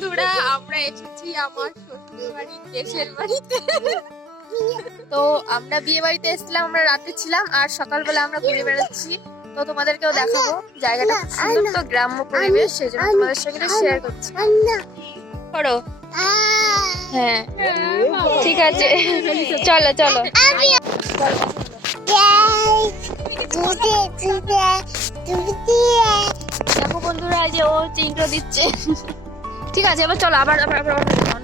বন্ধুরা, আমরা এসেছি আমার শ্বশুর বাড়ির দেশের বাড়িতে। তো আমরা বিয়ে বাড়িতে এসেছিলাম, আমরা রাতে ছিলাম, আর সকালবেলা আমরা ঘুরে বেড়াচ্ছি। তো তোমাদেরকেও দেখাবো, জায়গাটা সুন্দর তো, গ্রাম্য পরিবেশ, সেজন্য তোমাদের সঙ্গে শেয়ার করছি। করো। হ্যাঁ ঠিক আছে। চলো চলো। দেখো বন্ধুরা যে ও চিন্টো দিচ্ছে। ঠিক আছে এবার চলো আবার আবার আবার আবার।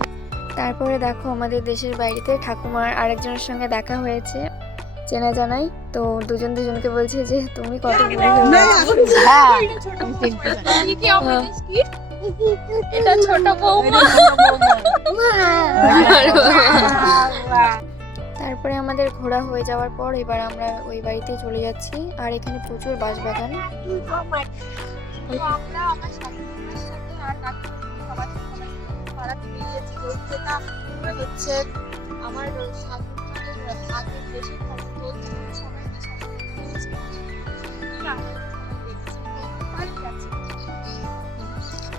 তারপরে দেখো আমাদের দেশের বাড়িতে ঠাকুমার আরেকজনের সঙ্গে দেখা হয়েছে চেনা জানাই। তো দুজন দুজনকে বলছে যে তুমি কত বুড়ি এটা ছোট বৌমা। তারপরে আমাদের ঘোরা হয়ে যাওয়ার পর এবার আমরা ওই বাড়িতে চলে যাচ্ছি আর এখানে প্রচুর বাঁশ বাগান হচ্ছে আমার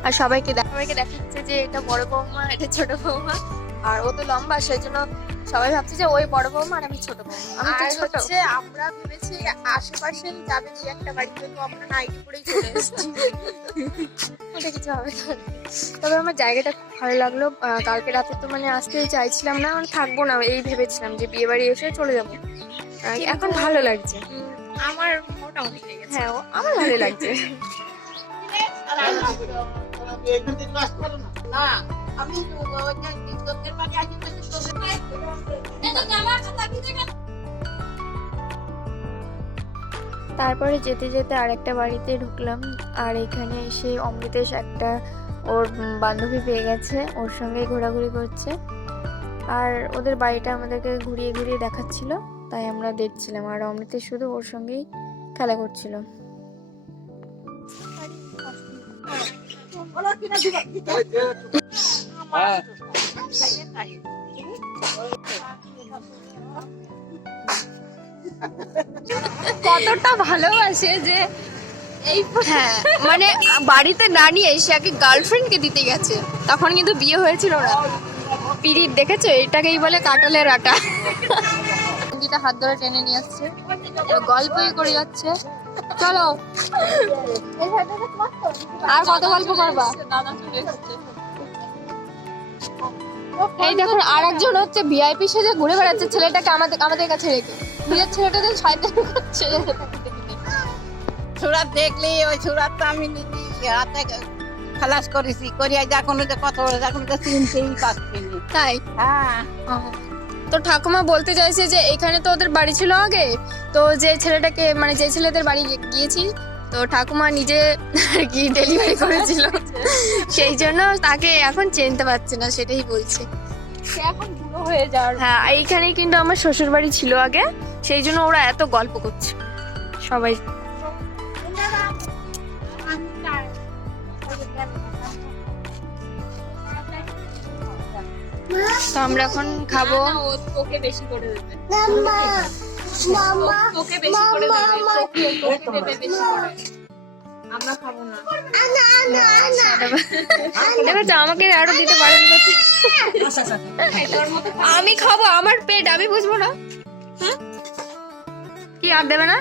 আর সবাইকে সবাইকে দেখাচ্ছে যে এটা বড় বৌমা এটা ছোট বৌমা। আর ও তো লম্বা সেই জন্য সবাই ভাবছে যে ওই বড় বৌমা আর আমি ছোট বৌমা। আমি তো আর ছোট। হচ্ছে আমরা ভেবেছি আশেপাশে যাবে দুই একটা বাড়িতে তো আমরা নাইটি পরেই চলে এসেছি। ওটা কিছু হবে না। তবে আমার জায়গাটা খুব ভালো লাগল। কালকে রাতে তো মানে আসতেই চাইছিলাম না মানে থাকব না এই ভেবেছিলাম যে বিয়ে বাড়ি এসে চলে যাব। এখন ভালো লাগছে। আমার মোটামুটি লেগেছে হ্যাঁ ও- আমার ভালো লাগছে। তারপরে যেতে যেতে আরেকটা বাড়িতে ঢুকলাম। আর এখানে এসে অমৃতেশ একটা ওর বান্ধবী পেয়ে গেছে, ওর সঙ্গে ঘোরাঘুরি করছে। আর ওদের বাড়িটা আমাদেরকে ঘুরিয়ে ঘুরিয়ে দেখাচ্ছিল, তাই আমরা দেখছিলাম। আর অমৃতেশ শুধু ওর সঙ্গেই খেলা করছিল। কতটা ভালোবাসে যে এই হ্যাঁ মানে বাড়িতে না নিয়ে এসে আগে গার্লফ্রেন্ডকে দিতে গেছে। তখন কিন্তু বিয়ে হয়েছিল না। পিরিত দেখেছ? এটাকেই বলে কাটলের আটা। সঙ্গীতা হাত ধরে টেনে নিয়ে আসছে। গল্পই করে যাচ্ছে। চলো। আর কত গল্প করবা? এই দেখো আর একজন হচ্ছে ভিআইপি সেজে ঘুরে বেড়াচ্ছে ছেলেটাকে আমাদের আমাদের কাছে রেখে। নিজের শয়তানি করছে। সুরাত দেখলি ওই সুরাত তো আমি হাতে খালাস করেছি। করিয়া যখন যে কত যখন তো চিনতেই পারছি তাই? হ্যাঁ। তো ঠাকুমা বলতে চাইছে যে এখানে তো ওদের বাড়ি ছিল আগে। তো যে ছেলেটাকে মানে যে ছেলেদের বাড়ি গিয়েছি তো ঠাকুমা নিজে আর কি ডেলিভারি করেছিল। সেই জন্য তাকে এখন চিনতে পারছে না সেটাই বলছে। এখন বুড়ো হয়ে যাওয়ার হ্যাঁ এইখানেই কিন্তু আমার শ্বশুর বাড়ি ছিল আগে। সেই জন্য ওরা এত গল্প করছে। সবাই তো আমরা এখন খাব। তোকে বেশি করে দেবে। তোকে বেশি করে দেবে তোকে তোকে দেবে বেশি করে। আমরা খাব না। আমাকে আরও দিতে বারণ করছে আমি খাব আমার পেট আমি বুঝব না। কি আর দেবে না?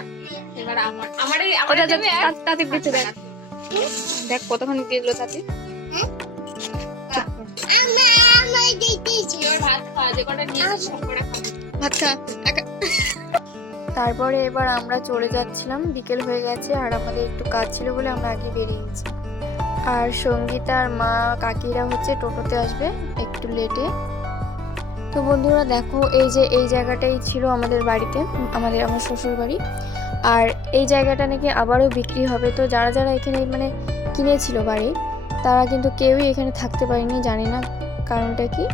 এবার আমার আমার তাতে দেখ। দেখ কতক্ষণ দিয়ে দিল তাতে। এবার ভাত খাওয়া যে কটা নিয়ে সব কটা খাব। ভাত খা একা- তারপরে এবার আমরা চলে যাচ্ছিলাম। বিকেল হয়ে গেছে আর আমাদের একটু কাজ ছিল বলে আমরা আগে বেরিয়ে গেছি। আর সঙ্গীতার মা কাকিরা হচ্ছে টোটোতে আসবে একটু লেটে তো বন্ধুরা দেখো, এই যে এই জায়গাটাই ছিল আমাদের বাড়িতে, আমাদের আমার শ্বশুর বাড়ি। আর এই জায়গাটা নাকি আবারও বিক্রি হবে। তো যারা যারা এখানে মানে কিনেছিল বাড়ি, তারা কিন্তু কেউই এখানে থাকতে পারেনি, জানি না কারণটা কি।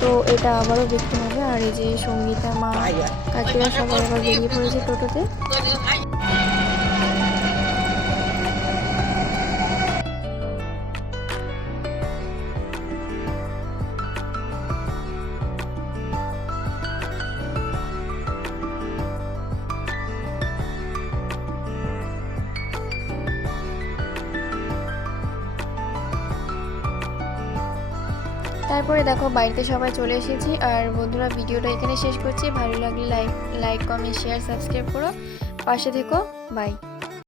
তো এটা আবারও দেখতে হবে। আর এই যে সঙ্গীতা মা কাকিরা সবাই আবার বেরিয়ে পড়েছে টোটোতে। তারপরে দেখো বাড়িতে সবাই চলে এসেছি। আর বন্ধুরা, ভিডিওটা এখানে শেষ করছি। ভালো লাগলে like like comment share subscribe করো। পাশে থেকো। বাই